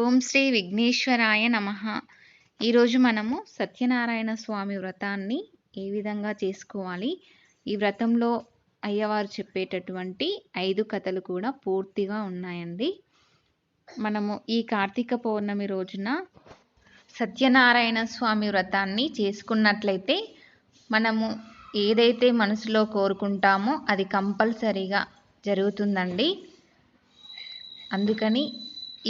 ఓం శ్రీ విఘ్నేశ్వరాయ నమః. ఈరోజు మనము సత్యనారాయణ స్వామి వ్రతాన్ని ఏ విధంగా చేసుకోవాలి, ఈ వ్రతంలో అయ్యవారు చెప్పేటటువంటి 5 కథలు కూడా పూర్తిగా ఉన్నాయండి. మనము ఈ కార్తీక పౌర్ణమి రోజున సత్యనారాయణ స్వామి వ్రతాన్ని చేసుకున్నట్లయితే మనము ఏదైతే మనసులో కోరుకుంటామో అది కంపల్సరీగా జరుగుతుందండి. అందుకని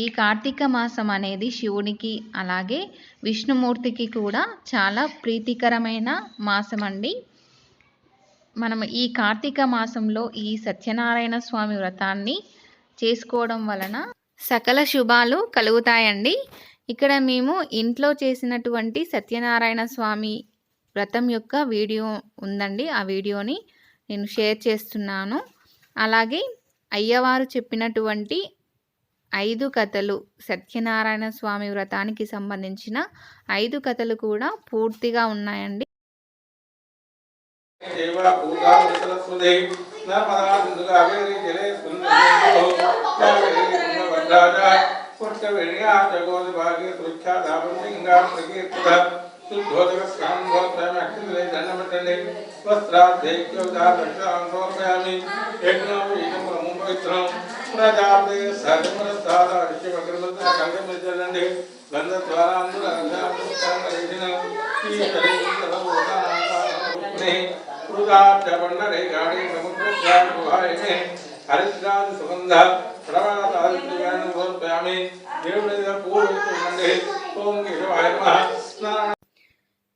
ఈ కార్తీక మాసం అనేది శివునికి అలాగే విష్ణుమూర్తికి కూడా చాలా ప్రీతికరమైన మాసం అండి. మనం ఈ కార్తీక మాసంలో ఈ సత్యనారాయణ స్వామి వ్రతాన్ని చేసుకోవడం వలన సకల శుభాలు కలుగుతాయండి. ఇక్కడ మేము ఇంట్లో చేసినటువంటి సత్యనారాయణ స్వామి వ్రతం యొక్క వీడియో ఉందండి. ఆ వీడియోని నేను షేర్ చేస్తున్నాను. అలాగే అయ్యవారు చెప్పినటువంటి 5 కథలు, సత్యనారాయణ స్వామి వ్రతానికి సంబంధించిన 5 కథలు కూడా పూర్తిగా ఉన్నాయండి.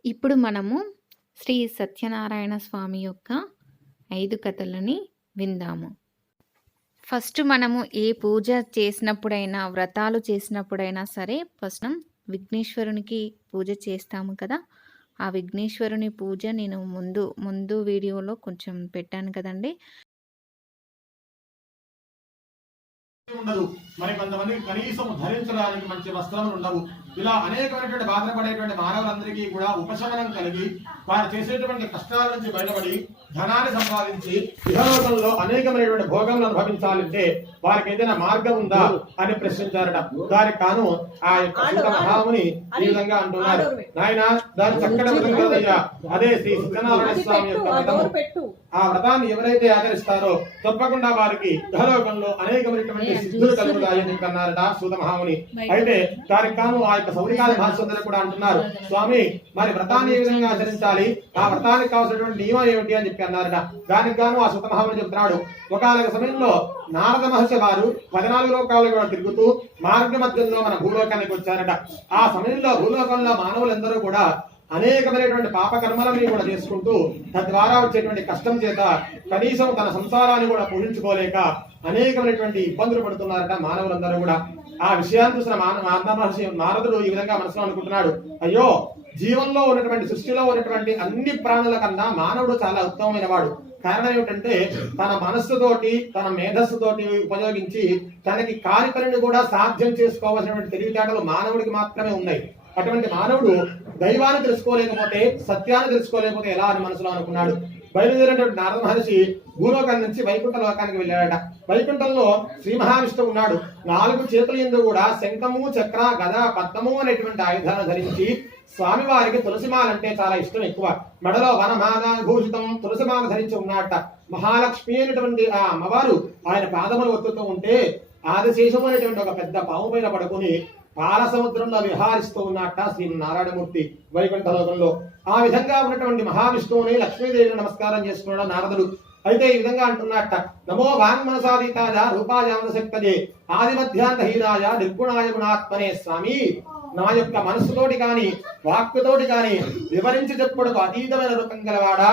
ఇప్పుడు మనము శ్రీ సత్యనారాయణ స్వామి యొక్క 5 కథలని విందాము. ఫస్ట్ మనము ఏ పూజ చేసినప్పుడైనా, వ్రతాలు చేసినప్పుడైనా సరే ఫస్ట్ విఘ్నేశ్వరునికి పూజ చేస్తాము కదా. ఆ విఘ్నేశ్వరుని పూజ నేను ముందు వీడియోలో కొంచెం పెట్టాను కదండి. ఉండదు. మరి కొంతమందికి కనీసం ధరించడానికి మంచి వస్త్రములు ఉండవు. ఇలా అనేకమైనటువంటి బాధలు పడేటువంటి మానవులందరికీ కూడా ఉపశమనం కలిగి వారు చేసేటువంటి కష్టాల నుంచి బయటపడి ధనాన్ని సంపాదించి ఇహలోకంలో అనేకమైనటువంటి భోగాలను అనుభవించాలంటే వారికి ఏదైనా మార్గం ఉందా అని ప్రశ్నించారట. దానికి కాను ఆ యొక్క సూత మహాముని ఈ విధంగా అంటున్నారు, నాయన దాని చక్కటి అదే శ్రీ సత్యనారాయణ స్వామి యొక్క వ్రతము. ఆ వ్రతాన్ని ఎవరైతే ఆచరిస్తారో తప్పకుండా వారికి ఇహలోకంలో అనేకమైనటువంటి సిద్ధులు కలుగుతాయని అన్నారట సూత మహాముని. అయితే దానికి కాను ఆ యొక్క సౌరికాల భాష్యంలో కూడా అంటున్నారు, స్వామి మరి వ్రతాన్ని ఏ విధంగా ఆచరించాలి, ఆ వ్రతానికి కావాల్సినటువంటి నియమం ఏమిటి అని చెప్పి అన్నారట. దానికి గాను ఆ సూత మహాముని చెప్తున్నాడు, ఒకనొక సమయంలో నారద మహర్షి వారు 14 లోకాలు కూడా తిరుగుతూ మార్గ మధ్యంలో మన భూలోకానికి వచ్చారట. ఆ సమయంలో భూలోకంలో మానవులందరూ కూడా అనేకమైనటువంటి పాపకర్మలని కూడా చేసుకుంటూ తద్వారా వచ్చేటువంటి కష్టం చేత కనీసం తన సంసారాన్ని కూడా పూజించుకోలేక అనేకమైనటువంటి ఇబ్బందులు పడుతున్నారట మానవులందరూ కూడా. ఆ విషయాన్ని చూసిన మహర్షి నారదుడు ఈ విధంగా మనసులో అనుకుంటున్నాడు, అయ్యో జీవంలో ఉన్నటువంటి సృష్టిలో ఉన్నటువంటి అన్ని ప్రాణుల కన్నా మానవుడు చాలా ఉత్తమమైన వాడు. కారణం ఏమిటంటే తన మనస్సుతోటి తన మేధస్సుతోటి ఉపయోగించి తనకి కాని పనిని కూడా సాధ్యం చేసుకోవాల్సినటువంటి తెలివితేటలు మానవుడికి మాత్రమే ఉన్నాయి. అటువంటి మానవుడు దైవాన్ని తెలుసుకోలేకపోతే, సత్యాన్ని తెలుసుకోలేకపోతే ఎలా అని మనసులో అనుకున్నాడు. బయలుదేరినటువంటి నారద మహర్షి భూలోకం నుంచి వైకుంఠ లోకానికి వెళ్ళాడట. వైకుంఠంలో శ్రీ మహావిష్ణువు ఉన్నాడు. 4 చేతుల యందు కూడా శంఖము, చక్ర, గద, పద్మము అనేటువంటి ఆయుధాలను ధరించి స్వామివారికి తులసిమాల అంటే చాలా ఇష్టం ఎక్కువ. మెడలో వనమాలాభూషితం తులసిమాల ధరించి ఉన్నట్ట. మహాలక్ష్మి అనేటువంటి ఆ అమ్మవారు ఆయన పాదములు ఒత్తుతూ ఉంటే ఆదిశేషము అనేటువంటి ఒక పెద్ద పాము పైన పడుకుని పాల సముద్రంలో విహారిస్తూ ఉన్నట్ట శ్రీ నారాయణమూర్తి వైకుంఠ లోకంలో. ఆ విధంగా ఉన్నటువంటి మహావిష్ణువుని లక్ష్మీదేవిని నమస్కారం చేసుకున్నాడు నారదుడు. అయితే ఈ విధంగా అంటున్నట్ట, నమో వాంగ్మనసాదీతాయ రూపాయామశక్తజే ఆదిమధ్యాంతహీనాయ నిర్గుణాయ గుణాత్మనే. స్వామి నా యొక్క మనస్సుతోటి కాని వాక్కుతోటి కాని వివరించి చెప్పుడుకు అతీతమైన రూపం గలవాడా,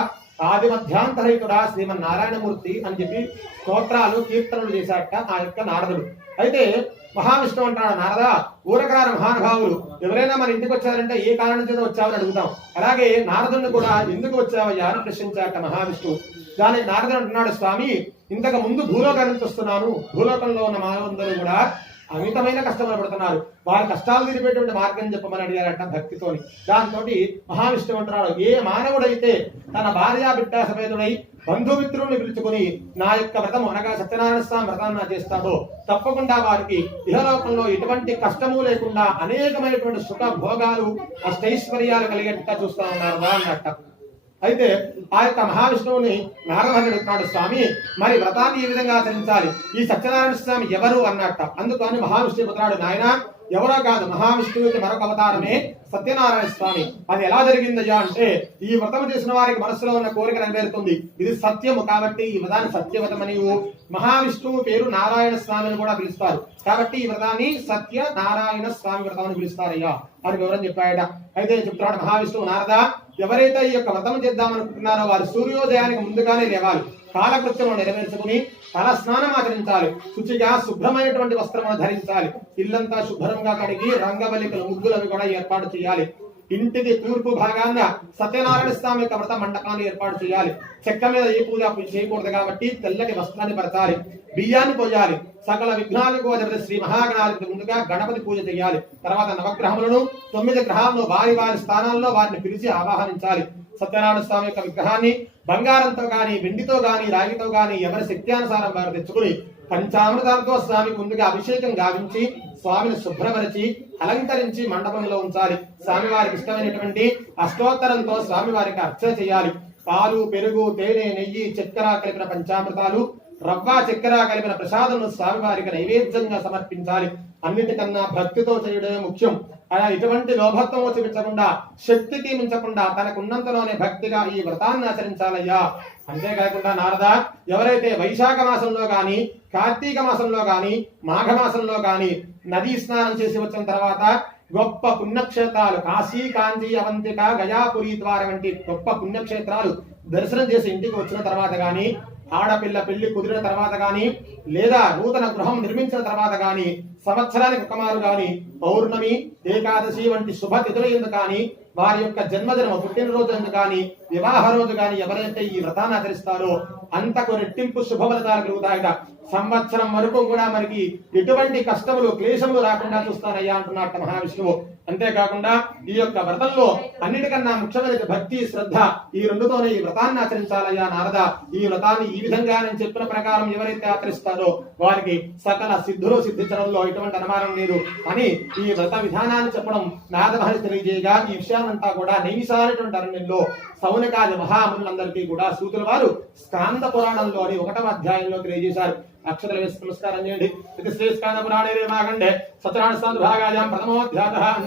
ఆది మధ్యాంతరహితుడా శ్రీమన్నారాయణమూర్తి అని చెప్పి స్తోత్రాలు కీర్తనలు చేశాట ఆ యొక్క నారదుడు. అయితే మహావిష్ణువు అంటాడు, నారద ఊరకార మహానుభావులు ఎవరైనా మన ఇంటికి వచ్చారంటే ఏ కారణం చేత వచ్చావని అడుగుతాం. అలాగే నారదుని కూడా ఎందుకు వచ్చావయ్యా అని ప్రశ్నించాట మహావిష్ణువు. దానికి నారదుడు అంటున్నాడు, స్వామి ఇంతకు ముందు భూలోకానికి నుంచి వస్తున్నాను. భూలోకంలో ఉన్న మానవులందరూ కూడా అమితమైన కష్టములు పడుతున్నారు. వారి కష్టాలు తీరిపోయేటువంటి మార్గం చెప్పమని అడిగారట భక్తితోని. దాంతో మహావిష్ణువు అంటున్నాడు, ఏ మానవుడైతే తన భార్యా బిడ్డ సమేతుడై బంధుమిత్రుల్ని పిలుచుకుని నా యొక్క వ్రతం అనగా సత్యనారాయణ స్వామి వ్రతాన్ని చేస్తాడో తప్పకుండా వారికి ఇహలోకంలో ఎటువంటి కష్టము లేకుండా అనేకమైనటువంటి సుఖ భోగాలు అష్టైశ్వర్యాలు కలిగేట్టుగా చూస్తా ఉన్నారు అన్నట్ట. అయితే ఆ యొక్క మహావిష్ణువుని నారదముని అడుగుతున్నాడు, స్వామి మరి వ్రతాన్ని ఏ విధంగా ఆచరించాలి, ఈ సత్యనారాయణ స్వామి ఎవరు అన్నట్ట. అందుకని మహావిష్ణువు పుత్రుడు, నాయన ఎవరో కాదు, మహావిష్ణువుకి మరొక అవతారమే సత్యనారాయణ స్వామి. అది ఎలా జరిగిందయ్యా అంటే, ఈ వ్రతం చేసిన వారికి మనసులో ఉన్న కోరిక నెరవేరుతుంది, ఇది సత్యము కాబట్టి ఈ వ్రతాన్ని సత్యవ్రతమని. మహావిష్ణువు పేరు నారాయణ స్వామి అని కూడా పిలుస్తారు కాబట్టి ఈ వ్రతాన్ని సత్య నారాయణ స్వామి వ్రతం అని పిలుస్తారయ్యా అని వివరం చెప్పాయట. అయితే చెప్తున్నాడు మహావిష్ణువు, నారద ఎవరైతే ఈ యొక్క వ్రతం చేద్దామనుకుంటున్నారో వారు సూర్యోదయానికి ముందుగానే లేవాలి, కాలకృత్యము నెరవేర్చుకుని తల స్నానం ఆచరించాలి, శుచిగా శుభ్రమైనటువంటి వస్త్రమును ధరించాలి, ఇల్లంతా శుభ్రంగా కడిగి రంగవల్లికలు ముగ్గులవి కూడా ఏర్పాటు చేయాలి. ఇంటికి తూర్పు భాగాన సత్యనారాయణ స్వామి యొక్క వ్రత మండపాన్ని ఏర్పాటు చేయాలి. చెక్క మీద ఏ పూజ చేయకూడదు కాబట్టి తెల్లటి వస్త్రాన్ని పరచాలి, బియ్యాన్ని పోయాలి, సకల విఘ్నాలు గోచర శ్రీ మహాగణాలకు ముందుగా గణపతి పూజ చేయాలి. తర్వాత నవగ్రహములను 9 గ్రహాలను వారి వారి స్థానాల్లో వారిని పిలిచి ఆవాహనించాలి. సత్యనారాయణ స్వామి యొక్క విగ్రహాన్ని బంగారంతో గాని వెండితో గాని రాగితో గాని ఎవరి శక్త్యానుసారం వారు తెచ్చుకుని పంచామృతాలతో స్వామికి ముందుగా అభిషేకం గావించి స్వామిని శుభ్రపరిచి అలంకరించి మండపంలో ఉంచాలి. స్వామివారికి ఇష్టమైనటువంటి అష్టోత్తరంతో స్వామివారికి అర్చన చేయాలి. పాలు, పెరుగు, తేనె, నెయ్యి, చక్కెర కలిపిన పంచామృతాలు, రవ్వ చక్కెర కలిపిన ప్రసాదమును స్వామివారికి నైవేద్యంగా సమర్పించాలి. అన్నిటికన్నా భక్తితో చేయడమే ముఖ్యం. అలా ఎటువంటి లోభత్వము చూపించకుండా శక్తికి మించకుండా తనకున్నంతలోనే భక్తిగా ఈ వ్రతాన్ని ఆచరించాలయ్యా. అంతేకాకుండా నారద ఎవరైతే వైశాఖ మాసంలో గాని కార్తీక మాసంలో గాని మాఘమాసంలో గాని నదీ స్నానం చేసి వచ్చిన తర్వాత గొప్ప పుణ్యక్షేత్రాలు కాశీ, కాంచి, అవంతిక, గయాపురి ద్వారం వంటి గొప్ప పుణ్యక్షేత్రాలు దర్శనం చేసి ఇంటికి వచ్చిన తర్వాత గాని, ఆడపిల్ల పెళ్లి కుదిరిన తర్వాత గాని, లేదా నూతన గృహం నిర్మించిన తర్వాత గాని, సంవత్సరానికి ఒకమారు గాని, పౌర్ణమి, ఏకాదశి వంటి శుభ తిథుల యందు కానీ, వారి యొక్క జన్మదినం పుట్టినరోజు యందు కానీ, వివాహ రోజు కానీ ఎవరైతే ఈ వ్రతాన్ని ఆచరిస్తారో అంతకు రెట్టింపు శుభ ఫలితాలు కలుగుతాయట. సంవత్సరం వరకు కూడా మనకి ఎటువంటి కష్టములు క్లేశములు రాకుండా చూస్తానయ్యా అంటున్నట్టు మహావిష్ణువు. అంతేకాకుండా ఈ యొక్క వ్రతంలో అన్నిటికన్నా ముఖ్యమైనది భక్తి, శ్రద్ధ. ఈ రెండుతోనే ఈ వ్రతాన్ని ఆచరించాలయ్యా నారద. ఈ వ్రతాన్ని ఈ విధంగా నేను చెప్పిన ప్రకారం ఎవరైతే ఆచరిస్తారో వారికి సకల సిద్ధులు సిద్ధించడంలో ఎటువంటి అనుమానం లేదు అని ఈ వ్రత విధానాన్ని చెప్పడం నారద మహర్షి తెలియజేయగా, ఈ విషయాన్నంతా కూడా నైమిసారైనటువంటి అరణ్యంలో సౌనకాది మహామునులందరికీ కూడా సూతుల వారు స్కాంద పురాణంలోని 1వ అధ్యాయంలో తెలియజేశారు. అక్షతలు వేసి నమస్కారం చేయండి.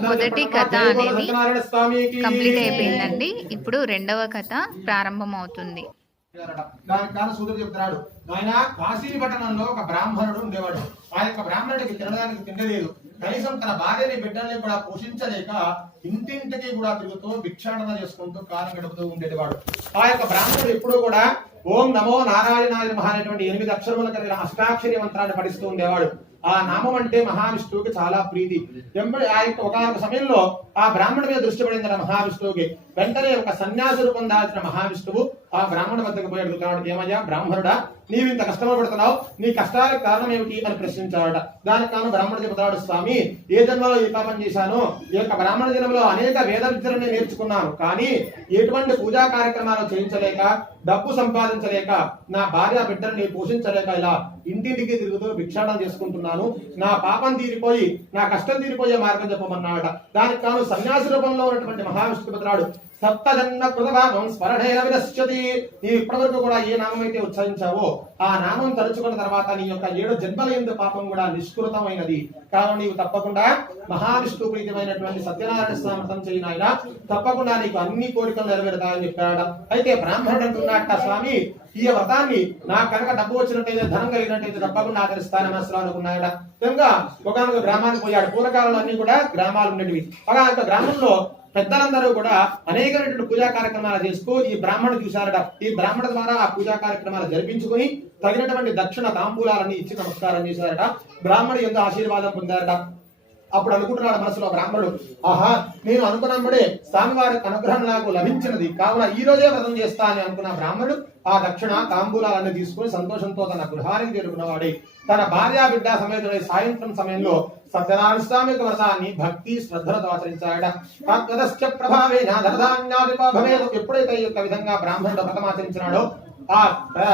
మొదటి కథ అనేది కంప్లీట్ అయిపోయిందండి. ఇప్పుడు 2వ కథ ప్రారంభం అవుతుంది. దానికి కాను సూదుడు చెప్తున్నాడు, ఆయన కాశీ పట్టణంలో ఒక బ్రాహ్మణుడు ఉండేవాడు. ఆ యొక్క బ్రాహ్మణుడికి తినడానికి తిండి లేదు. కనీసం తన భార్యని బిడ్డల్ని కూడా పోషించలేక ఇంటింటికి కూడా తిరుగుతూ భిక్షాటన చేసుకుంటూ కాలం గడుపుతూ ఉండేవాడు. ఆ యొక్క బ్రాహ్మణుడు ఎప్పుడూ కూడా ఓం నమో నారాయణాయ నమః అనేటువంటి 8 అక్షరముల కలిగిన అష్టాక్షరి మంత్రాన్ని పఠిస్తూ ఉండేవాడు. ఆ నామం అంటే మహావిష్ణువుకి చాలా ప్రీతి. ఆ యొక్క ఒకనొక సమయంలో ఆ బ్రాహ్మణుడి మీద దృష్టి పడింది మహావిష్ణువుకి. వెంటనే ఒక సన్యాసి రూపం దాల్చిన మహావిష్ణువు ఆ బ్రాహ్మణ వద్దకు పోయి అడుగుతున్నాడు, ఏమయ్యా బ్రాహ్మణుడా, నీవు ఇంత కష్టంలో పడుతున్నావు, నీ కష్టాలకు కారణం ఏమిటి అని ప్రశ్నించాడట. దానికి కాను బ్రాహ్మణుడు చెబుతాడు, స్వామి ఏ జన్మలో ఏ పాపం చేశాను, ఈ యొక్క బ్రాహ్మణ జన్మలో అనేక వేద విద్యలను నేర్చుకున్నాను, కానీ ఎటువంటి పూజా కార్యక్రమాలు చేయించలేక, డబ్బు సంపాదించలేక, నా భార్య బిడ్డల్ని పోషించలేక ఇలా ఇంటింటికి తిరుగుతూ భిక్షాటన చేసుకుంటున్నాను. నా పాపం తీరిపోయి నా కష్టం తీరిపోయే మార్గం చెప్పమన్నాడట. దానికి కాను సన్యాసి రూపంలో ఉన్నటువంటి మహావిష్ణువు చెబుతున్నాడు, సప్తజన్మ కృతపాపం స్మరణేన వినశ్యతి. నీవు ఇప్పటివరకు కూడా ఏ నామం అయితే ఉచ్చరించావో ఆ నామం తలుచుకున్న తర్వాత నీ యొక్క 7 జన్మల యందు పాపం కూడా నిష్కృతమైనది. కావున నీవు తప్పకుండా మహావిష్ణు ప్రీతమైనటువంటి సత్యనారాయణ స్వామి వ్రతం చేయి నాయనా, తప్పకుండా నీకు అన్ని కోరికలు నెరవేరుతాయని చెప్పాడు. అయితే బ్రాహ్మణుడు అంటున్నట్ట, స్వామి ఈ వ్రతాన్ని నాకు కనుక డబ్బు వచ్చినట్టయితే, ధనం కలిగినట్టయితే తప్పకుండా ఆచరిస్తానని మనసులో అనుకున్నాయట. కనుక ఒకనొక గ్రామానికి పోయాడు. పూర్వకాలంలో అన్ని కూడా గ్రామాలు ఉండేవి. ఒక గ్రామంలో పెద్దలందరూ కూడా అనేకమైనటువంటి పూజా కార్యక్రమాలు చేస్తూ ఈ బ్రాహ్మణుడు చూశారట. ఈ బ్రాహ్మణ ద్వారా ఆ పూజా కార్యక్రమాలు జరిపించుకుని తగినటువంటి దక్షిణ తాంబూలాలన్నీ ఇచ్చి నమస్కారం చేశారట. బ్రాహ్మణుడు ఎంతో ఆశీర్వాదం పొందారట. అప్పుడు అనుకుంటున్నాడు మనసులో బ్రాహ్మణుడు, ఆహా నేను అనుకున్నప్పుడే స్వామివారి అనుగ్రహం నాకు లభించినది, కావున ఈ రోజే వ్రతం చేస్తా అని అనుకున్న బ్రాహ్మణుడు ఆ దక్షిణ తాంబూలాలన్నీ తీసుకుని సంతోషంతో తన గృహానికి చేరుకున్నవాడే తన భార్య బిడ్డ సమేతుడై సాయంత్రం సమయంలో సత్యనారాయణ స్వామి యొక్క వ్రతాన్ని భక్తి శ్రద్ధలతో ఆచరించాడ. ఎప్పుడైతే ఈ యొక్క విధంగా బ్రాహ్మణుడు వ్రతం ఆచరించినాడో ఆ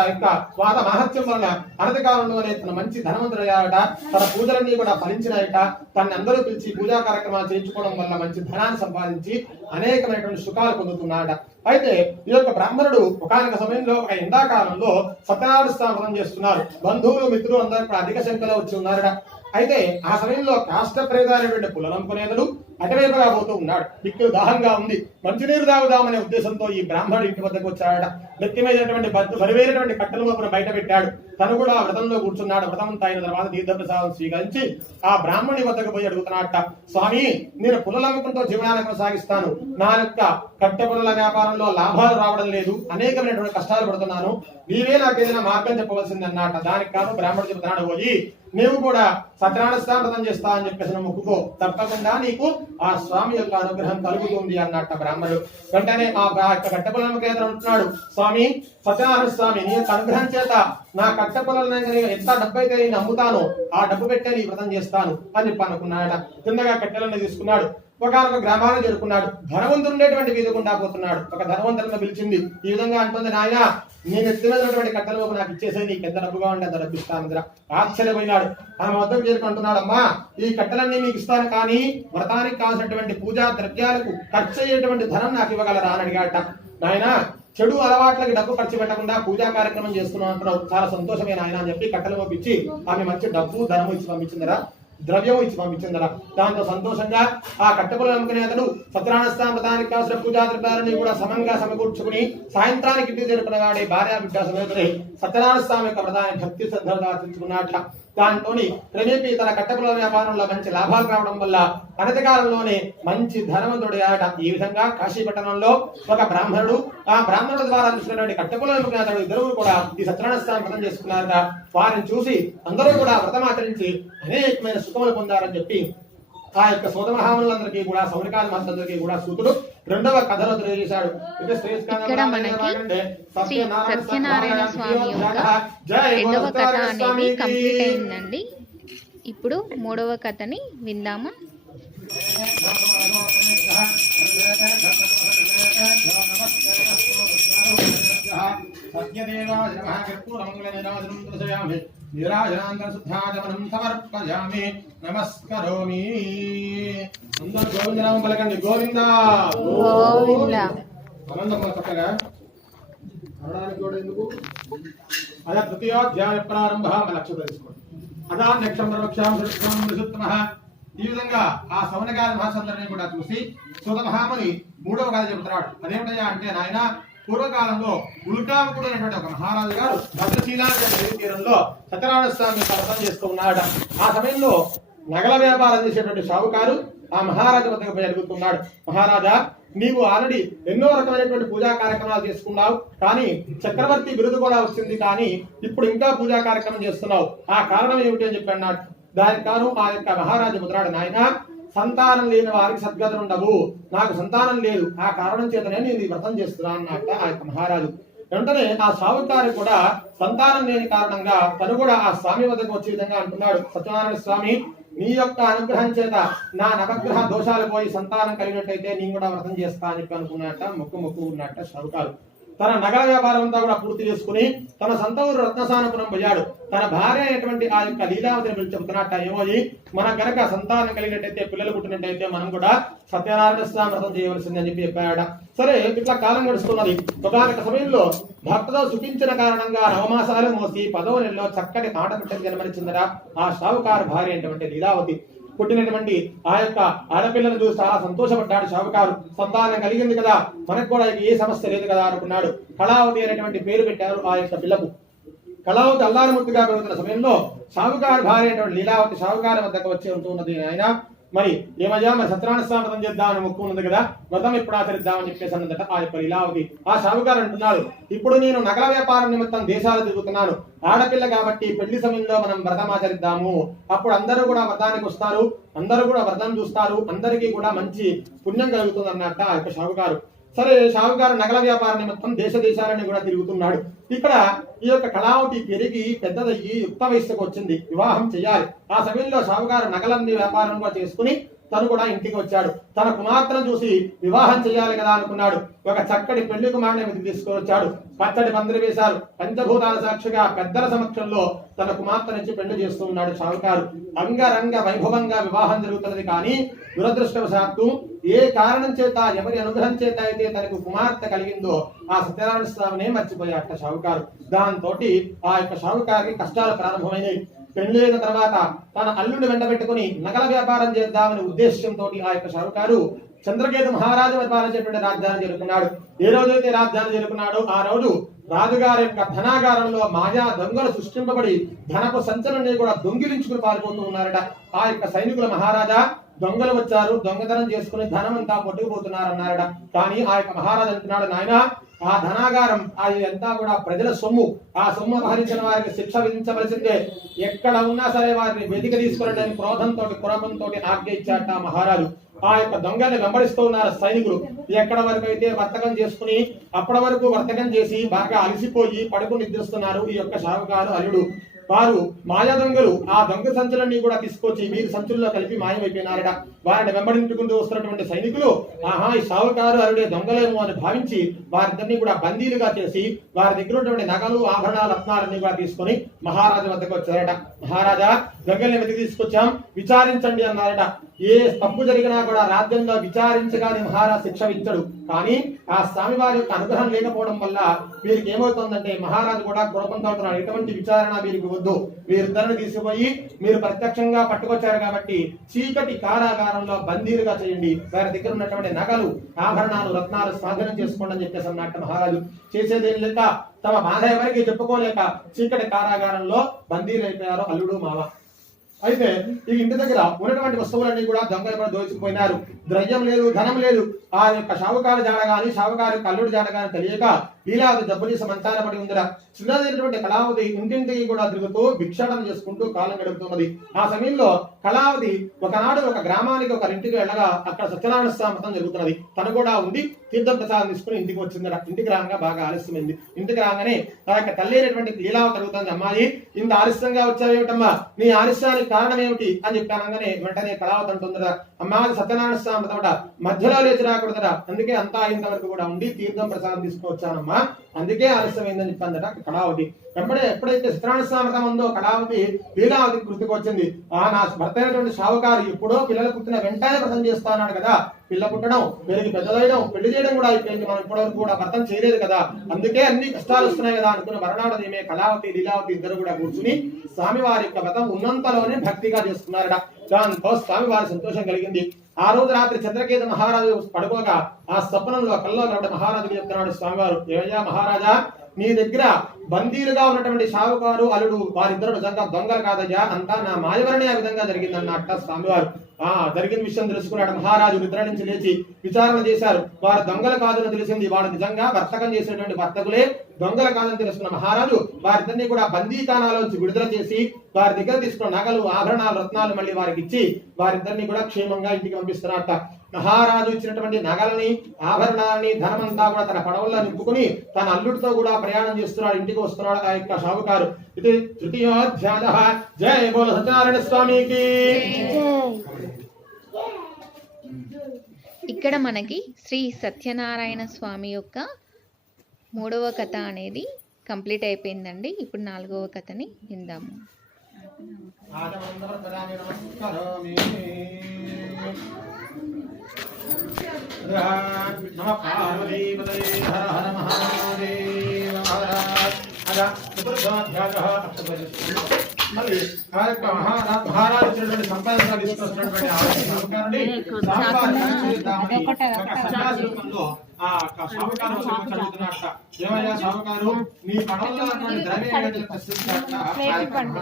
యొక్క స్వాద మహత్యం వలన అనతి కాలంలోనే తన మంచి ధనవంతుడయ్యాడట. తన పూజలన్నీ కూడా ఫలించినాయట. తనని అందరూ పిలిచి పూజా కార్యక్రమాలు చేయించుకోవడం వల్ల మంచి ధనాన్ని సంపాదించి అనేకమైనటువంటి సుఖాలు పొందుతున్నాడట. అయితే ఈ యొక్క బ్రాహ్మణుడు ఒకనొక సమయంలో ఒక ఎండాకాలంలో సత్యనారాయణ స్వామి వ్రతం చేస్తున్నారు. బంధువులు మిత్రులు అందరూ కూడా అధిక సంఖ్యలో వచ్చి ఉన్నారట. అయితే ఆ సమయంలో కాష్టప్రేదైనటువంటి పుల్లలంకునేతడు అటువైపుగా పోతూ ఉన్నాడు. దిక్కులు దాహంగా ఉంది, మంచినీరు తాగుదామనే ఉద్దేశంతో ఈ బ్రాహ్మణుడు ఇంటి వద్దకు వచ్చాడట. నెత్తిమైనటువంటి బలివేరైనటువంటి కట్టెల వైపున బయట పెట్టాడు. తను కూడా వ్రతంలో కూర్చున్నాడు. వ్రతం అయిన తర్వాత తీర్థప్రసాదం స్వీకరించి ఆ బ్రాహ్మణుని వద్దకు పోయి అడుగుతున్నాడట, స్వామి, నేను పుల్లలంకుతో జీవనాన్ని కొనసాగిస్తాను. నా యొక్క కట్టె పుల్లల వ్యాపారంలో లాభాలు రావడం లేదు, అనేకమైనటువంటి కష్టాలు పడుతున్నాను. నీవే నాకు ఏదైనా మార్గం చెప్పవలసింది అన్నమాట. దానికి కాను బ్రాహ్మణుడు చెబుతున్నాడు, పోయి నీవు కూడా సత్యనారాయణ వ్రతం చేస్తా అని చెప్పేసి మొక్కుకో, తప్పకుండా నీకు ఆ స్వామి యొక్క అనుగ్రహం కలుగుతుంది అన్నట్ట బ్రాహ్మణుడు. వెంటనే ఆ యొక్క కట్టెపొలం అంటున్నాడు, స్వామి సత్యనారాయణ స్వామి, నీ యొక్క అనుగ్రహం చేత నా కట్టెపొలను ఎంత డబ్బు అయితే నేను అమ్ముతానో ఆ డబ్బు పెట్టే నీ వ్రతం చేస్తాను అని చెప్పి అనుకున్నాడట. కిందగా కట్టెలను తీసుకున్నాడు. ఒక గ్రామాన్ని చేరుకున్నాడు. ధనవంతుడు ఉండేటువంటి వీధి గుండా పోతున్నాడు. ఒక ధనవంతులను పిలిచింది. ఈ విధంగా అంటుంది, నాయన నేను ఎత్తినటువంటి కట్టెల వైపు నాకు ఇచ్చేసే, నీకు ఎంత డబ్బుగా ఉంటే అంత డబ్బు ఇస్తాను. ఆశ్చర్యపోయినాడు. ఆమె వద్దకు చేరుకుంటున్నాడు, అమ్మా ఈ కట్టెలన్నీ మీకు ఇస్తాను, కానీ వ్రతానికి కావాల్సినటువంటి పూజా ద్రవ్యాలకు ఖర్చు అయ్యేటువంటి ధనం నాకు ఇవ్వగలరా అని అడిగాట. నాయన చెడు అలవాట్లకి డబ్బు ఖర్చు పెట్టకుండా పూజా కార్యక్రమం చేస్తున్నావు అంటున్నావు, చాలా సంతోషమైన ఆయన అని చెప్పి కట్టెలు పంపించి ఆమె మంచి డబ్బు ధనము ఇచ్చి పంపించిందరా, ద్రవ్యం ఇచ్చి పంపించిందరా. దాంతో సంతోషంగా ఆ కట్టెపుల అతడు సత్యనారాయణ వ్రతానికి కావాల్సిన పూజా ద్రవ్యాలని కూడా సమంగా సమకూర్చుకుని సాయంత్రానికి ఇంటికి చేరుకున్నవాడే భార్య బిడ్డ సమేతుడై సత్యనారాయణ స్వామి యొక్క వ్రతాన్ని భక్తి శ్రద్ధగా ఆచరించుకున్నట్ల. దాంతో క్రమేపీ తన కట్టెపుల వ్యాపారంలో మంచి లాభాలు రావడం వల్ల అనతి కాలంలోనే మంచి ధనవంతుడయ్యాడట. ఈ విధంగా కాశీపట్టణంలో ఒక బ్రాహ్మణుడు, ఆ బ్రాహ్మణుడు ద్వారా చూసినటువంటి కట్టెపుల అతడు ఇద్దరు కూడా ఈ సత్యనారాయణ స్వామి వ్రతం చేసుకున్నారట. వారిని చూసి అందరూ కూడా వ్రతం ఆచరించి అనేకమైన సుఖములు పొందారని చెప్పి ఆ యొక్క సోద మహాములందరికీ కూడా సౌనికాది మహర్షులందరికీ కూడా సూతుడు రెండవ కథలో తెలియజేశాడు. ఇక్కడ మనకి శ్రీ సత్యనారాయణ స్వామి యొక్క రెండవ కథ అనేది కంప్లీట్ అయిందండి. ఇప్పుడు మూడవ కథని విందామా. నీరాజనాంతరశుద్ధాచమనం సమర్పయామి, నమస్కరోమి. అందరూ గోవిందనామం పలకండి. గోవింద గోవింద. ఆనందమ్మ చక్కగా అనడానికి కూడా ఎందుకు అదా తృతీయోధ్యాయ ప్రారంభ లక్ష్య తెలుసుకోండి. అదా నక్షత్రవక్షాంశుత్తమ. ఈ విధంగా ఆ సౌనకాది మహాసందరిని కూడా చూసి సూత మహాముని మూడవ కథ చెబుతున్నాడు. అదేమిటయ్యా అంటే, నాయన పూర్వకాలంలో ఉల్కాముకుడు అనేటువంటి ఒక మహారాజు గారు భద్రశీలాది తీరంలో సత్యనారాయణ స్వామి వ్రతం చేస్తూ ఉన్నాడట. ఆ సమయంలో నగల వ్యాపారం చేసేటువంటి షావుకారు ఆ మహారాజు వద్దకు పోయి అడుగుతున్నాడు, మహారాజా, నీవు ఆల్రెడీ ఎన్నో రకమైనటువంటి పూజా కార్యక్రమాలు చేసుకున్నావు, కానీ చక్రవర్తి బిరుదు కూడా వచ్చింది, కానీ ఇప్పుడు ఇంకా పూజా కార్యక్రమం చేస్తున్నావు, ఆ కారణం ఏమిటి అని చెప్పి అన్నాడు. దానికి కాను ఆ యొక్క మహారాజు ముద్రాడు, నాయన సంతానం లేని వారికి సద్గతులు ఉండవు, నాకు సంతానం లేదు, ఆ కారణం చేతనే నేను ఈ వ్రతం చేస్తున్నా అన్నట్ట ఆ యొక్క మహారాజు. వెంటనే ఆ సావుకారి కూడా సంతానం లేని కారణంగా తను కూడా ఆ స్వామి వద్దకు వచ్చే విధంగా అంటున్నాడు, సత్యనారాయణ స్వామి, నీ యొక్క అనుగ్రహం చేత నా నవగ్రహ దోషాలు పోయి సంతానం కలిగినట్టయితే నేను కూడా వ్రతం చేస్తా అని చెప్పి అనుకున్నట్ట. మొక్కు ఉన్నట్ట సావుకారు. తన నగర వ్యాపారం అంతా కూడా పూర్తి చేసుకుని తన సొంత ఊరు రత్నసానపురం పోయాడు. తన భార్య అయినటువంటి ఆ యొక్క లీలావతిని పిలిచి చెబుతున్నట్ట, ఏమోజీ మనం గనక సంతానం కలిగినట్టయితే, పిల్లలు పుట్టినట్టయితే మనం కూడా సత్యనారాయణ స్వామి వ్రతం చేయవలసింది అని చెప్పి చెప్పాడ. సరే, ఇట్లా కాలం గడుస్తున్నది. ఒకనొక సమయంలో భక్తులు సుఖించిన కారణంగా నవమాసాలు మోసి 10వ నెలలో చక్కటి ఆడబిడ్డకు జన్మనిచ్చిందట ఆ షావుకారు భార్య అయినటువంటి లీలావతి. పుట్టినటువంటి ఆ యొక్క ఆడపిల్లను చూసి చాలా సంతోషపడ్డాడు షావుకారు. సంతానం కలిగింది కదా, మనకు కూడా ఏ సమస్య లేదు కదా అనుకున్నాడు. కళావతి అనేటువంటి పేరు పెట్టారు ఆ యొక్క పిల్లకు. కళావతి అల్లారముద్దుగా పెరుగుతున్న సమయంలో షావుకారు భార్య అయినటువంటి లీలావతి షావుకారు వద్దకు వచ్చి ఉంటున్నది. ఆయన మరి ఏమయ్యా, మరి సత్యనారాయణ స్వామి వ్రతం చేద్దామని మొక్కు ఉన్నది కదా, వ్రతం ఎప్పుడు ఆచరిద్దామని చెప్పేసి అన్నదట ఆ యొక్క లీలావతి. ఆ షావుకారు అంటున్నాడు, ఇప్పుడు నేను నగర వ్యాపారం నిమిత్తం దేశాలు తిరుగుతున్నాను, ఆడపిల్ల కాబట్టి పెళ్లి సమయంలో మనం వ్రతం ఆచరిద్దాము, అప్పుడు అందరూ కూడా వ్రతానికి వస్తారు, అందరూ కూడా వ్రతం చూస్తారు, అందరికీ కూడా మంచి పుణ్యం కలుగుతుంది అన్నట్ట ఆ యొక్క షావుకారు. సరే, షావుకారు నగల వ్యాపార నిమిత్తం దేశాలని కూడా తిరుగుతున్నాడు. ఇక్కడ ఈ యొక్క కళావతి పెరిగి పెద్దదయ్యి యుక్త వయస్సుకు వచ్చింది, వివాహం చేయాలి. ఆ సమయంలో షావుకారు నగలన్నీ వ్యాపారంగా చేసుకుని తను కూడా ఇంటికి వచ్చాడు. తన కుమార్తెను చూసి వివాహం చేయాలి కదా అనుకున్నాడు. ఒక చక్కటి పెళ్లి కుమారుని వెతికి తీసుకొచ్చాడు. పచ్చడి పందిరి వేశారు. పంచభూతాల సాక్షిగా పెద్దల సమక్షంలో తన కుమార్తె నుంచి పెళ్లి చేస్తూ ఉన్నాడు షావుకారు. అంగరంగ వైభవంగా వివాహం జరుగుతున్నది. కానీ దురదృష్టవశాత్తు ఏ కారణం చేత, ఎవరి అనుగ్రహం చేత అయితే తనకు కుమార్తె కలిగిందో ఆ సత్యనారాయణ స్వామినే మర్చిపోయాట షావుకారు. దాంతో ఆ యొక్క షావుకారికి కష్టాలు ప్రారంభమైనవి. పెళ్లి అయిన తర్వాత తన అల్లుడు వెంటబెట్టుకుని నగల వ్యాపారం చేద్దామనే ఉద్దేశంతో ఆ యొక్క షావుకారు చంద్రకేతు మహారాజు పరిపాలించేటువంటి రాజ్యాన్ని చేరుకున్నాడు. ఏ రోజైతే రాజ్యాన్ని చేరుకున్నాడో ఆ రోజు రాజుగారి యొక్క ధనాగారంలో మాయా దొంగలు సృష్టింపబడి ధనపు సంచలనం కూడా దొంగిలించుకుని పారిపోతూ ఉన్నారట. ఆ యొక్క సైనికుల మహారాజా దొంగలు వచ్చారు, దొంగతనం చేసుకుని ధనం అంతా పట్టుకుపోతున్నారన్నారట. కానీ ఆ యొక్క మహారాజు అంటున్నాడు, నాయన ఆ ధనాగారం అది అంతా కూడా ప్రజల సొమ్ము. ఆ సొమ్ము అపహరించిన వారికి శిక్ష విధించవలసిందే. ఎక్కడ ఉన్నా సరే వారిని వెతికి తీసుకుని క్రోధంతో కురపంతో ఆజ్ఞ ఇచ్చాట మహారాజు. ఆ యొక్క దొంగని వెంబడిస్తూ ఉన్నారు సైనికులు. ఎక్కడ వరకు అయితే వర్తకం చేసుకుని అప్పటి వరకు వర్తకం చేసి బాగా అలసిపోయి పడుకుని నిద్రిస్తున్నారు ఈ యొక్క షావుకారు అల్లుడు. వారు మాయా దొంగలు ఆ దొంగ సంచులన్నీ కూడా తీసుకొచ్చి వీరి సంచుల్లో కలిపి మాయమైపోయినారట. వారిని వెంబడించుకుంటూ వస్తున్నటువంటి సైనికులు ఆహా ఈ షావుకారు అల్లుడే దొంగలేమో అని భావించి వారిద్దరిని కూడా బందీలుగా చేసి వారి దగ్గర ఉన్నటువంటి నగలు ఆభరణాలు రత్నాలన్నీ కూడా తీసుకొని మహారాజు వద్దకు వచ్చారట. మహారాజా దొంగల్ని వెతికి తీసుకొచ్చాం, విచారించండి అన్నారట. ఏ తప్పు జరిగినా కూడా రాజ్యంలో విచారించగానే మహారాజు శిక్ష విచ్చడు. కానీ ఆ స్వామివారి యొక్క అనుగ్రహం లేకపోవడం వల్ల వీరికి ఏమవుతుందంటే మహారాజు కూడా కోపంతో ఉంటున్నాడు. ఎటువంటి విచారణ వీరికి వద్దు, వీరిద్దరిని తీసుకుపోయి మీరు ప్రత్యక్షంగా పట్టుకొచ్చారు కాబట్టి చీకటి కారాగారంలో బందీలుగా చేయండి, వారి దగ్గర ఉన్నటువంటి నగలు ఆభరణాలు రత్నాలు స్వాధీనం చేసుకోండి అని చెప్పేసి అన్నట్టు మహారాజు. చేసేదేం లేక తమ బాధ ఎవరికి చెప్పుకోలేక చీకటి కారాగారంలో బందీలు అయిపోయారు అల్లుడు మావ. అయితే ఈ ఇంటి దగ్గర ఉన్నటువంటి వస్తువులన్నీ కూడా దొంగలు కూడా దోచుకుపోయినారు. ద్రవ్యం లేదు, ధనం లేదు. ఆ యొక్క షావుకారు జాడ గాని షావుకారు అల్లుడు జాడ గాని తెలియక లీలావతి జబ్బుని సంతానపడి ఉందిరా. చిన్నదైనటువంటి కళావతి ఇంటింటికి కూడా తిరుగుతూ భిక్షాటన చేసుకుంటూ కాలం గడుపుతున్నది. ఆ సమయంలో కళావతి ఒకనాడు ఒక గ్రామానికి ఒక ఇంటికి వెళ్ళగా అక్కడ సత్యనారాయణ స్వామి వ్రతం జరుగుతున్నది. తను కూడా ఉండి తీర్థం ప్రసాదం తీసుకుని ఇంటికి వచ్చిందట. ఇంటికి రాగా బాగా ఆలస్యమైంది. ఇంటికి రాగానే ఆ యొక్క తల్లి అయినటువంటి లీలావతి అడుగుతుంది, అమ్మాయి ఇంత ఆలస్యంగా వచ్చావేమిటమ్మా, నీ ఆలస్యానికి కారణం ఏమిటి అని చెప్పానగానే వెంటనే కళావతి అంటుందట, అమ్మా సత్యనారాయణ స్వామి వ్రతం మధ్యలో లేచి రాకూడదట, అందుకే అంతా అయిన వరకు కూడా ఉండి తీర్థం ప్రసాదం తీసుకువచ్చానమ్మా, అందుకే ఆలస్యమైందని చెప్పిందట కళావతి. ఎప్పుడైతే సత్యనారాయణ స్వామి వ్రతం ఉందో కళావతి లీలావతి గుర్తుకు వచ్చింది. నా భర్త అయినటువంటి షావుకారు ఎప్పుడో పిల్లలు పుట్టిన వెంటనే వ్రతం చేస్తా అన్నాడు కదా, పిల్ల పుట్టడం పెరిగి పెద్దదయడం పెళ్లి చేయడం కూడా అయిపోయింది, మనం ఇప్పటివరకు కూడా వ్రతం చేయలేదు కదా, అందుకే అన్ని కష్టాలు వస్తున్నాయి కదా అనుకున్న మరణాడు ఈమె కళావతి లీలావతి ఇద్దరు కూడా కూర్చుని స్వామివారి యొక్క వ్రతం ఉన్నంతలోనే భక్తిగా చేసుకున్నారట. దాంతో స్వామివారి సంతోషం కలిగింది. ఆ రోజు రాత్రి చంద్రకేతు మహారాజు పడుకోగా ఆ స్వప్నంలో కల్లో మహారాజుకు చెప్తున్నాడు స్వామివారు, ఏమయ్యా మహారాజా, నీ దగ్గర బందీలుగా ఉన్నటువంటి షావుకారు అల్లుడు వారిద్దరు నిజంగా దొంగలు కాదయ్యా, అంతా నా మాయవరణే ఆ విధంగా జరిగిందన్నట్ట స్వామివారు. జరిగిన విషయం తెలుసుకున్నాడు మహారాజు. నిద్ర నుంచి లేచి విచారణ చేశారు. వారు దొంగలు కాదని తెలిసింది. వాడు నిజంగా వర్తకం చేసేటువంటి వర్తకులే దొంగలు కాదని తెలుసుకున్న మహారాజు వారిద్దరిని కూడా బందీకానాలోంచి విడుదల చేసి వారి దగ్గర తీసుకున్న నగలు ఆభరణాలు రత్నాలు మళ్ళీ వారికి ఇచ్చి వారిద్దరిని కూడా క్షేమంగా ఇంటికి పంపిస్తున్నారట. మహారాజు ఇచ్చినటువంటి నగలని ఆభరణాలని ధనమంతా కూడా తన పడవల్లో నింపుకుని తన అల్లుడితో కూడా ప్రయాణం చేస్తున్నాడు, ఇంటికి వస్తున్నాడు ఆ యొక్క షావుకారు. ఇది తృతీయోధ్యాయ. జై బోలో సత్యనారాయణ స్వామికి. ఇక్కడ మనకి శ్రీ సత్యనారాయణ స్వామి యొక్క 3వ కథ అనేది కంప్లీట్ అయిపోయిందండి. ఇప్పుడు 4వ కథని విందాము. నమ పార్వతీపతయే హర హర మహాదేవ. మళ్ళీ ఆ యొక్క మహారాజు ఇచ్చినటువంటి సంపాదన తీసుకొస్తున్నటువంటి ఆ షావుకారు చదువుతున్నట్ట, ఏమయ్యా షావుకారు, నీ పడవలో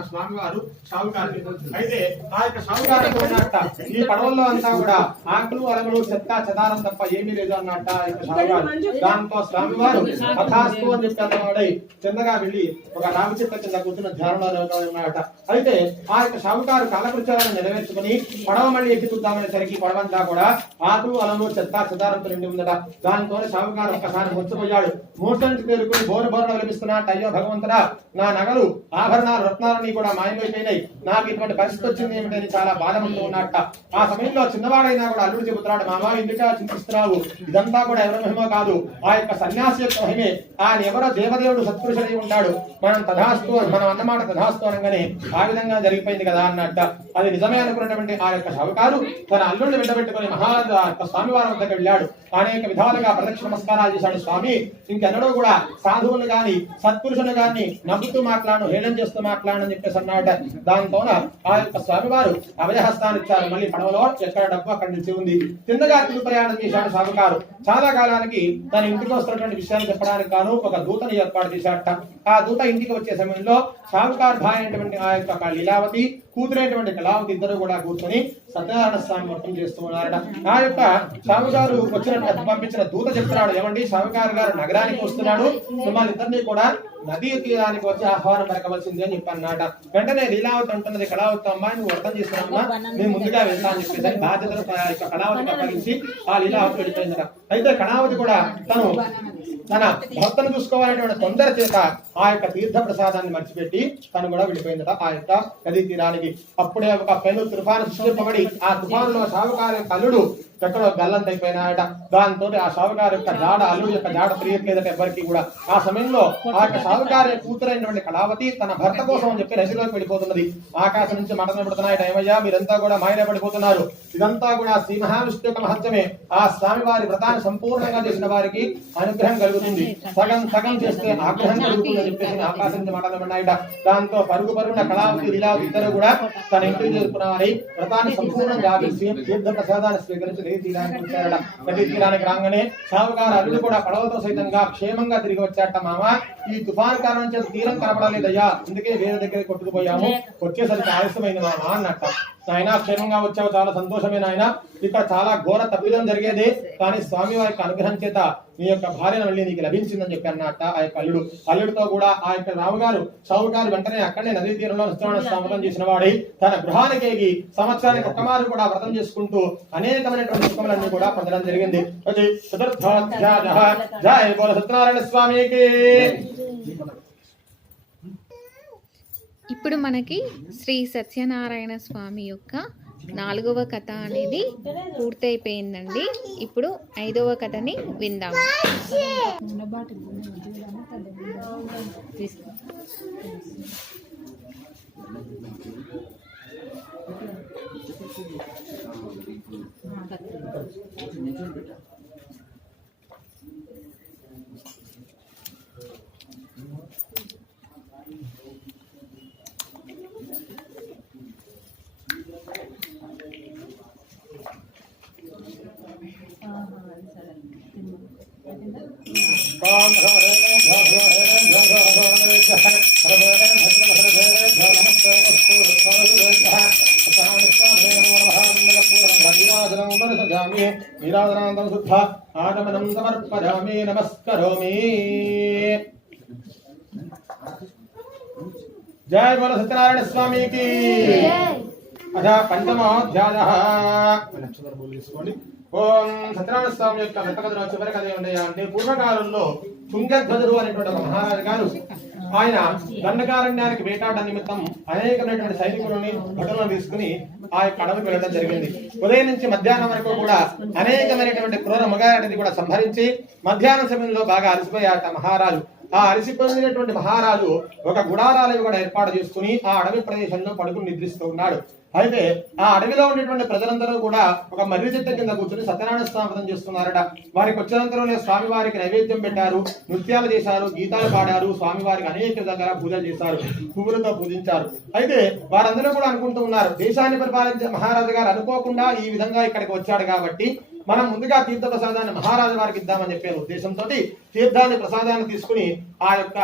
స్వామివారు షావుకారు. అయితే ఆ యొక్క షావుకారు ఉన్నట్ట ఈ పడవల్లో అంతా కూడా ఆకులు అలములు చెత్త చెదారం తప్ప ఏమీ లేదు అన్నట్ట ఆ యొక్క షావుకారు. దాంతో స్వామివారు కథాస్తు అని చెప్పి చిన్నగా వెళ్ళి ఒక రావి చెట్ల కింద కూర్చున్న ధ్యానంలో ఉన్నట. అయితే ఆ యొక్క షావుకారు కాలకృత్యాలను నెరవేర్చుకుని పడవ మళ్ళీ ఎక్కి చూద్దామనేసరికి పడవంతా కూడా ఆకులు అలములు చెత్త చెదారంతో నిండి ఉందట. దాంతో దాంతో షావుకారు ఒక్కసారి ముచ్చిపోయాడు. మూర్ఛించి తేరుకుని బోరు బోరున విలపిస్తున్నాడు. అయ్యో భగవంతుడా, నా నగలు ఆభరణాలు రత్నాలన్నీ కూడా మాయమైపోయినాయి, నాకు ఇటువంటి పరిస్థితి వచ్చింది ఏమిటని చాలా బాధపడుతూ ఉన్నట్ట. ఆ సమయంలో చిన్నవాడైనా కూడా అల్లుడు చెబుతున్నాడు, మామ ఎందుక చింతిస్తున్నావు, ఇదంతా కూడా ఎవరి మహిమో కాదు, ఆ యొక్క సన్యాసి యొక్క మహిమే. ఆయన ఎవరో దేవదేవుడు సత్పురుషుడై ఉంటాడు, మనం తథాస్తు మనం అన్నమాట తథాస్తు అనగానే ఆ విధంగా జరిగిపోయింది కదా అన్నట్ట. అది నిజమే అనుకున్నటువంటి ఆ యొక్క షావుకారు తన అల్లుడిని వెంటబెట్టుకుని మహారాజు ఆ యొక్క స్వామివారి వద్దకు వెళ్ళాడు. అనేక విధాలుగా ప్రదక్షిణ నమస్కారాలు చేశాడు. స్వామి, ఇంకెన్నడూ కూడా సాధువులు గాని సత్పురుషులు గాని నవ్వుతూ మాట్లాడు, హేళన చేస్తూ మాట్లాడని చెప్పేసి అన్నాడు. దాంతోన ఆ యొక్క స్వామివారు అభయహస్తాన్ని ఇచ్చారు. మళ్ళీ పడవలో ఎక్కడ డబ్బు అక్కడ నిలిచి ఉంది. కిందగా తిరుగు ప్రయాణం చేశాడు షావుకారు. చాలా కాలానికి తన ఇంటికి వస్తున్నటువంటి విషయాన్ని చెప్పడానికి గాను ఒక దూతను ఏర్పాటు చేశాడట. ఆ దూత ఇంటికి వచ్చే సమయంలో షావుకారు భార్య అయినటువంటి ఆ యొక్క లీలావతి, కూతురైనటువంటి కళావతి ఇద్దరు కూడా కూర్చొని సత్యనారాయణ స్వామి వ్రతం చేస్తూ ఉన్నారట. ఆ యొక్క షావుకారు వచ్చినట్టు పంపించిన దూత చెప్తున్నాడు, ఏమండి షావుకారు గారు నగరానికి వస్తున్నాడు, మిమ్మల్ని ఇద్దరినీ కూడా నదీ తీరానికి వచ్చి ఆహ్వానం పలకవలసింది అని చెప్పన్నాట. వెంటనే లీలావతి అంటున్నది, కళావతి అమ్మాయి నువ్వు వ్రతం చేస్తున్నామ్మా, నేను ముందుగా వెళ్తా అని చెప్పేసి బాధ్యతలు కళావతికి అప్పగించి ఆ లీలావతి వెళ్ళిపోయిందట. అయితే కళావతి కూడా తన భర్తను చూసుకోవాలనేటువంటి తొందర చేత ఆ యొక్క తీర్థ ప్రసాదాన్ని మర్చిపెట్టి తను కూడా వెళ్ళిపోయిందట ఆ యొక్క నదీ తీరానికి. అప్పుడే ఒక పెను తుఫాను సృష్టింపబడి ఆ తుఫానులో షావుకారు యొక్క అల్లుడు ఎక్కడో గల్లంతైపోయినాయట. దాంతో ఆ షావుకారు యొక్క జాడ అల్లుడు యొక్క జాడ తెలియట్లేదట ఎవరికి కూడా. ఆ సమయంలో ఆ యొక్క షావుకారు కూతురైనటువంటి కళావతి తన భర్త కోసం అని చెప్పి నదిలోకి వెళ్ళిపోతున్నది. ఆకాశం నుంచి మటన పెడుతున్నాయట, ఏమయ్యా మీరంతా కూడా మాయన పడిపోతున్నారు, ఇదంతా కూడా శ్రీ మహావిష్ణు యొక్క మహత్యమే, ఆ స్వామి వారి వ్రతాన్ని సంపూర్ణంగా చేసిన వారికి అనుగ్రహం కలుగుతుంది, సగం సగం చేస్తే ఆగ్రహం కలుగుతుందని చెప్పేసి ఆకాశం నుంచి మటన పడినాయట. దాంతో పరుగు పరుగున కళావతి లీలావతి ఇద్దరు కూడా తన ఇంటికి చేసుకున్నారని వ్రతాన్ని సంపూర్ణంగా ఆవిసి తీర్థ ప్రసాదాన్ని స్వీకరించి నదీ తీరానికి రాగానే షావుకారు అల్లుడు కూడా పడవతో సైతంగా క్షేమంగా తిరిగి వచ్చాట. మామ, ఈ తుఫాను కారణం చేత తీరం కనపడలేదయ్యా, అందుకే వేరే దగ్గర కొట్టుకుపోయాము, వచ్చేసరికి ఆలస్యమైంది మామ అన్నట్ట. నాయన క్షేమంగా వచ్చావు, చాలా సంతోషమే నాయన, ఇక్కడ చాలా ఘోర తప్పిదం జరిగేది, కానీ స్వామి వారి అనుగ్రహం చేత నీ యొక్క భార్యను మళ్ళీ నీకు లభించిందని చెప్పి అన్నట్ట ఆ యొక్క అల్లుడు. అల్లుడితో కూడా ఆ యొక్క రావుగారు షావుకారు వెంటనే అక్కడనే నదీ తీరంలో సత్యనారాయణ స్వామి వ్రతం చేసిన వాడి తన గృహానికి సంవత్సరానికి ఒక్కమారు కూడా వ్రతం చేసుకుంటూ అనేకమైనటువంటి సుఖములన్నీ కూడా పొందడం జరిగింది. జై బోలో సత్యనారాయణ స్వామికి. ఇప్పుడు మనకి శ్రీ సత్యనారాయణ స్వామి యొక్క 4వ కథ అనేది పూర్తయిపోయిందండి. ఇప్పుడు 5వ కథని విందాం. ఆగమనం సమర్పయామి, నమస్కరోమి. జై బోలో సత్యనారాయణ స్వామికి. అథ పంచమోధ్యాయః. తీసుకోండి. ఓం సత్యనారాయణ స్వామి యొక్క వ్రతకథలో చివరి కథ ఏమిటయ్యా అంటే, పూర్వకాలంలో తుంగధ్వజుడు అనేటువంటి ఒక మహారాజు గారు ఆయన దండకారణ్యానికి వేటాడ నిమిత్తం అనేకమైనటువంటి సైనికులని భటులను తీసుకుని ఆ యొక్క అడవికి వెళ్ళడం జరిగింది. ఉదయం నుంచి మధ్యాహ్నం వరకు కూడా అనేకమైనటువంటి క్రూర మృగాలని కూడా సంహరించి మధ్యాహ్నం సమయంలో బాగా అలసిపోయాట మహారాజు. ఆ అలసిపోయినటువంటి మహారాజు ఒక గుడారాలను కూడా ఏర్పాటు చేసుకుని ఆ అడవి ప్రదేశంలో పడుకుని నిద్రిస్తూ ఉన్నాడు. అయితే ఆ అడవిలో ఉండేటువంటి ప్రజలందరూ కూడా ఒక మర్రి చెట్టు కింద కూర్చొని సత్యనారాయణ స్వామి వ్రతం చేస్తున్నారట. వారికి వచ్చినంతలోనే స్వామి వారికి నైవేద్యం పెట్టారు, నృత్యాలు చేశారు, గీతాలు పాడారు, స్వామి వారికి అనేక విధంగా పూజలు చేశారు, పువ్వులతో పూజించారు. అయితే వారందరూ కూడా అనుకుంటూ ఉన్నారు, దేశాన్ని పరిపాలించే మహారాజు గారు అనుకోకుండా ఈ విధంగా ఇక్కడికి వచ్చాడు కాబట్టి మనం ముందుగా తీర్థ ప్రసాదాన్ని మహారాజు వారికి ఇద్దామని చెప్పే ఉద్దేశంతో తీర్థాన్ని ప్రసాదాన్ని తీసుకుని ఆ యొక్క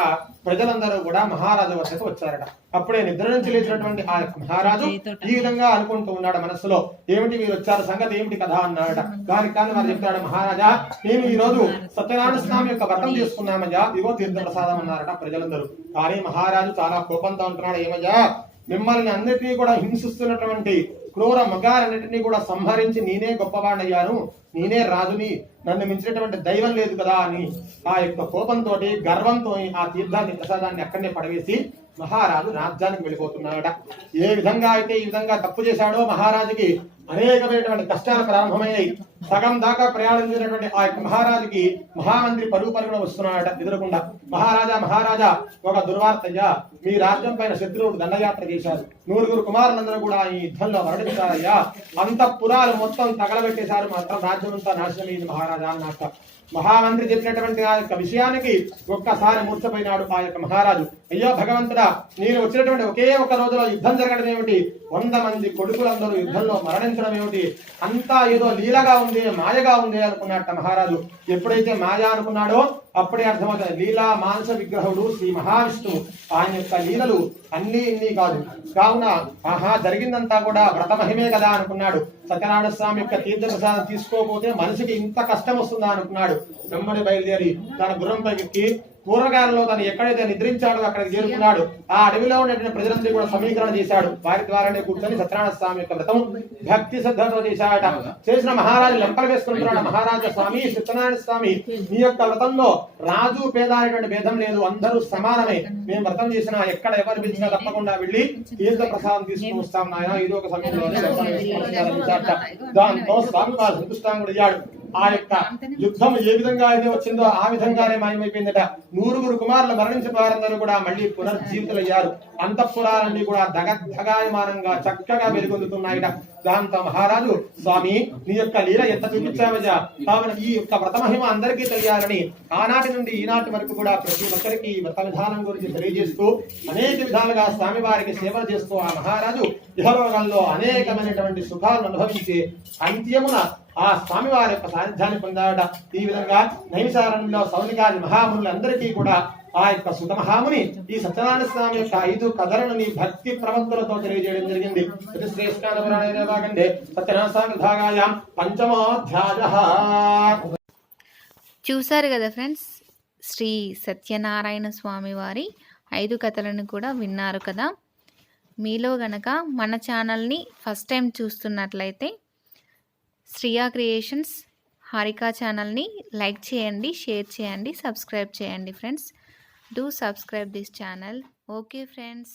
ప్రజలందరూ కూడా మహారాజు వద్దకు వచ్చారట. అప్పుడే నిద్ర నుంచి లేచినటువంటి ఆ యొక్క మహారాజు ఈ విధంగా అనుకుంటూ ఉన్నాడు మనస్సులో, ఏమిటి మీరు వచ్చారు, సంగతి ఏమిటి కదా అన్నాడట. దానికి కానీ వారు చెప్తాడు, మహారాజా మేము ఈ రోజు సత్యనారాయణ స్వామి యొక్క వ్రతం చేసుకున్నామయ్యా, ఇగో తీర్థ ప్రసాదం అన్నారట ప్రజలందరూ. కానీ మహారాజు చాలా కోపంతో ఉంటున్నాడు, ఏమయ్యా మిమ్మల్ని అందరికీ కూడా హింసిస్తున్నటువంటి క్రూర మగాలన్నింటినీ కూడా సంహరించి నేనే గొప్పవాడయ్యాను, నేనే రాజుని, నన్ను మించినటువంటి దైవం లేదు కదా అని ఆ యొక్క కోపంతో గర్వంతో ఆ తీర్థాన్ని ప్రసాదాన్ని అక్కడనే పడవేసి మహారాజు రాజ్యానికి వెళ్ళిపోతున్నాడట. ఏ విధంగా అయితే ఈ విధంగా తప్పు చేశాడో మహారాజుకి అనేకమైనటువంటి కష్టాలు ప్రారంభమయ్యాయి. సగం దాకా ప్రయాణించినటువంటి ఆ యొక్క మహారాజుకి మహామంత్రి పరుగు పరుగున వస్తున్నాడట ఎదురకుండా. మహారాజా ఒక దుర్వార్తయ్యా, మీ రాజ్యం పైన శత్రువుడు దండయాత్ర చేశారు, 9 కుమారులందరూ కూడా ఈ యుద్ధంలో మరణించారయ్యా, అంతఃపురాలు మొత్తం తగలబెట్టేశారు, మాత్రం రాజ్యం అంతా నాశనమైంది మహారాజా అన్నట్ట. మహామంత్రి చెప్పినటువంటి ఆ యొక్క విషయానికి ఒక్కసారి మూర్ఛపోయినాడు ఆ యొక్క మహారాజు. అయ్యో భగవంతుడా, నేను వచ్చినటువంటి ఒకే ఒక రోజులో యుద్ధం జరగడం ఏమిటి, 100 మంది కొడుకులందరూ యుద్ధంలో మరణించడం ఏమిటి, అంతా ఏదో లీలగా ఉంది, మాయగా ఉంది అనుకున్నట్ట మహారాజు. ఎప్పుడైతే మాయ అనుకున్నాడో అప్పుడే అర్థమవుతుంది, లీలా మానస విగ్రహుడు శ్రీ మహావిష్ణువు, ఆయన యొక్క లీలలు అన్ని ఇన్ని కాదు. కావున జరిగిందంతా కూడా వ్రత మహిమే కదా అనుకున్నాడు. సత్యనారాయణ స్వామి యొక్క తీర్థ ప్రసాదం తీసుకోకపోతే మనిషికి ఇంత కష్టం వస్తుందా అనుకున్నాడు. వెంబడి బయలుదేరి తన గుర్రంపై ఎక్కి పూర్వకాలంలో తను ఎక్కడైతే నిద్రించాడో అక్కడికి చేరుకున్నాడు. ఆ అడవిలో ఉన్నటువంటి ప్రజలందరూ కూడా సమీకరణ చేశాడు. వారి ద్వారానే కూర్చొని సత్యనారాయణ స్వామి యొక్క వ్రతం భక్తి శ్రద్ధతో చేశాడట. చేసిన మహారాజు లెంపలు వేసుకుంటున్నాడు. మహారాజా స్వామి, సత్యనారాయణ స్వామి, మీ యొక్క వ్రతంలో రాజు పేద అనేటువంటి భేదం లేదు, అందరూ సమానమే. మేము వ్రతం చేసినా ఎక్కడ ఎవరు పిలిచినా తప్పకుండా వెళ్ళి తీర్థ ప్రసాదం తీసుకుని వస్తాం నాయన, ఇది ఒక సమయంలో దాంతో స్వామి వారు సంతుష్టాంగుడయ్యాడు. ఆ యొక్క యుద్ధం ఏ విధంగా అయితే వచ్చిందో ఆ విధంగానే మాయమైపోయిందట. 9 కుమారులు మరణించిన వారందరూ కూడా మళ్ళీ పునర్జీవితులయ్యారు. అంతఃపురాలన్నీ కూడా దగద్గగాయమానంగా చక్కగా వెలుగొందుతున్నాయిట. దాంతో మహారాజు, స్వామి నీ యొక్క లీల ఎంత చూపించావజా, కావున ఈ యొక్క వ్రత మహిమ అందరికీ తెలియాలని ఆనాటి నుండి ఈనాటి వరకు కూడా ప్రతి ఒక్కరికి ఈ వ్రత విధానం గురించి తెలియజేస్తూ అనేక విధాలుగా స్వామి వారికి సేవలు చేస్తూ ఆ మహారాజు ఇహలోకంలో అనేకమైనటువంటి సుఖాలను అనుభవించి అంత్యమున ఆ స్వామి వారి యొక్క సాన్నిధ్యాన్ని పొందాడట. ఈ విధంగా నైమిసారణ్యంలో సౌనికాది మహామునులందరికీ కూడా ఆ యొక్క సుత మహాముని ఈ సత్యనారాయణ స్వామి యొక్క 5 కథలను భక్తి ప్రవక్తులతో తెలియజేయడం జరిగింది. సత్యనారాయణ స్వామి భాగాయాం పంచమోధ్యాయః. చూశారు కదా ఫ్రెండ్స్, శ్రీ సత్యనారాయణ స్వామి వారి 5 కథలను కూడా విన్నారు కదా. మీలో గనక మన ఛానల్ని ఫస్ట్ టైం చూస్తున్నట్లయితే శ్రియా క్రియేషన్స్ హారికా ఛానల్ని లైక్ చేయండి, షేర్ చేయండి, సబ్స్క్రైబ్ చేయండి friends. Do subscribe this channel. Okay friends.